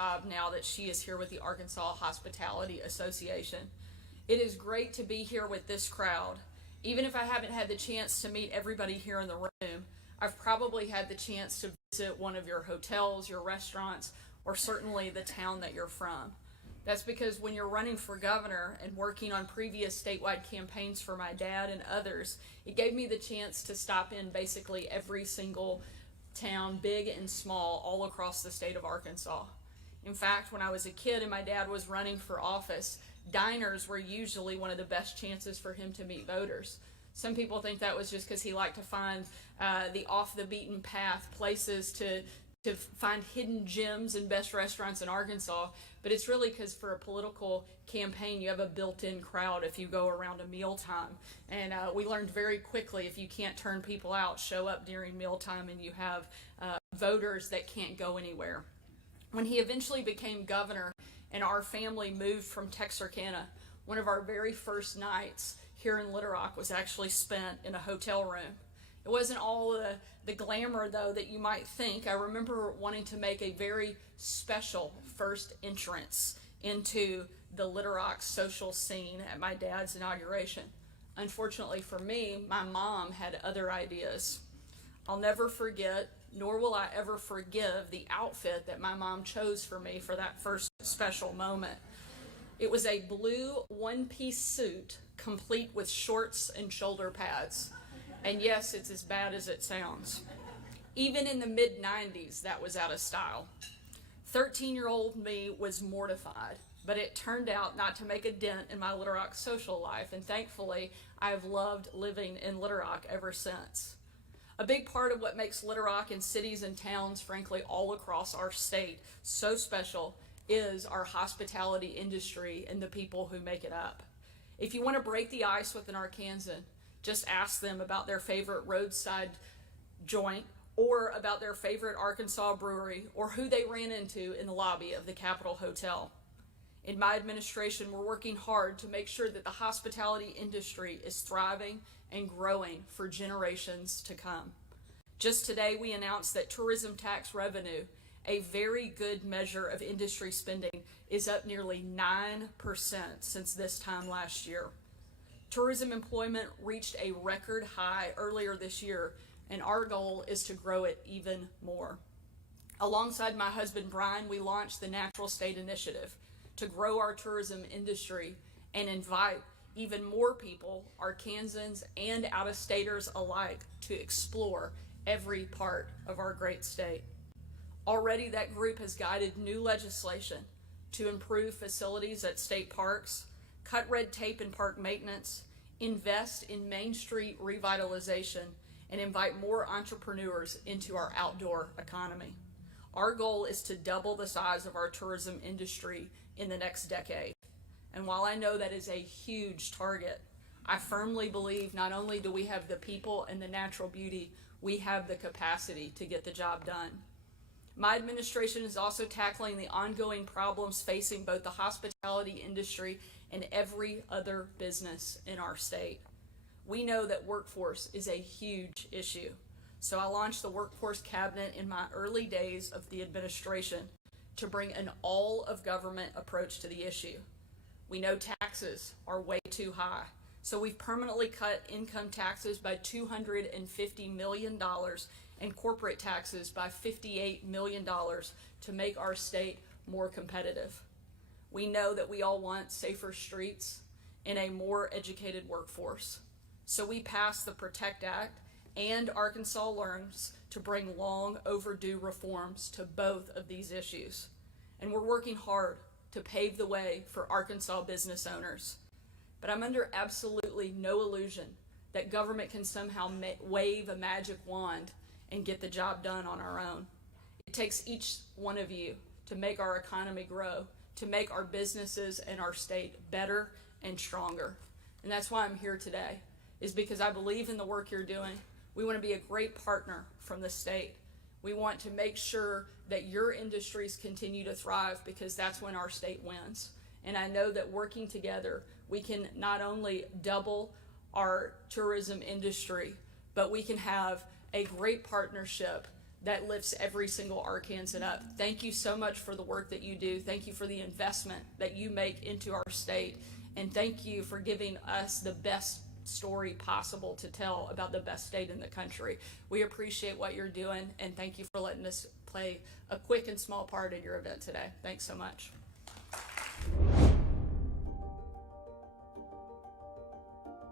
job now that she is here with the Arkansas Hospitality Association. It is great to be here with this crowd. Even if I haven't had the chance to meet everybody here in the room, I've probably had the chance to visit one of your hotels, your restaurants, or certainly the town that you're from. That's because when you're running for governor and working on previous statewide campaigns for my dad and others, it gave me the chance to stop in basically every single town, big and small, all across the state of Arkansas. In fact, when I was a kid and my dad was running for office, diners were usually one of the best chances for him to meet voters. Some people think that was just because he liked to find the off the beaten path places to find hidden gems and best restaurants in Arkansas, but it's really because for a political campaign you have a built-in crowd if you go around a mealtime. And we learned very quickly, if you can't turn people out, show up during mealtime and you have voters that can't go anywhere. When he eventually became governor and our family moved from Texarkana, one of our very first nights here in Little Rock was actually spent in a hotel room. It wasn't all the glamour, though, that you might think. I remember wanting to make a very special first entrance into the Little Rock social scene at my dad's inauguration. Unfortunately for me, my mom had other ideas. I'll never forget, nor will I ever forgive, the outfit that my mom chose for me for that first special moment. It was a blue one-piece suit, complete with shorts and shoulder pads. And yes, it's as bad as it sounds. Even in the mid-90s, that was out of style. 13-year-old me was mortified, but it turned out not to make a dent in my Little Rock social life, and thankfully, I have loved living in Little Rock ever since. A big part of what makes Little Rock and cities and towns, frankly, all across our state so special is our hospitality industry and the people who make it up. If you want to break the ice with an Arkansan, just ask them about their favorite roadside joint or about their favorite Arkansas brewery or who they ran into in the lobby of the Capitol Hotel. In my administration, we're working hard to make sure that the hospitality industry is thriving and growing for generations to come. Just today, we announced that tourism tax revenue, a very good measure of industry spending, is up nearly 9% since this time last year. Tourism employment reached a record high earlier this year, and our goal is to grow it even more. Alongside my husband Brian, we launched the Natural State Initiative to grow our tourism industry and invite even more people, Arkansans and out-of-staters alike, to explore every part of our great state. Already that group has guided new legislation to improve facilities at state parks, cut red tape in park maintenance, invest in Main Street revitalization, and invite more entrepreneurs into our outdoor economy. Our goal is to double the size of our tourism industry in the next decade. And while I know that is a huge target, I firmly believe not only do we have the people and the natural beauty, we have the capacity to get the job done. My administration is also tackling the ongoing problems facing both the hospitality industry and every other business in our state. We know that workforce is a huge issue, so I launched the Workforce Cabinet in my early days of the administration to bring an all-of-government approach to the issue. We know taxes are way too high, so we've permanently cut income taxes by $250 million and corporate taxes by $58 million to make our state more competitive. We know that we all want safer streets and a more educated workforce. So we passed the PROTECT Act and Arkansas Learns to bring long overdue reforms to both of these issues. And we're working hard to pave the way for Arkansas business owners. But I'm under absolutely no illusion that government can somehow wave a magic wand and get the job done on our own. It takes each one of you to make our economy grow, to make our businesses and our state better and stronger. And that's why I'm here today, is because I believe in the work you're doing. We want to be a great partner from the state. We want to make sure that your industries continue to thrive, because that's when our state wins. And I know that working together, we can not only double our tourism industry, but we can have a great partnership that lifts every single Arkansan up. Thank you so much for the work that you do. Thank you for the investment that you make into our state. And thank you for giving us the best story possible to tell about the best state in the country. We appreciate what you're doing, and thank you for letting us play a quick and small part in your event today. Thanks so much.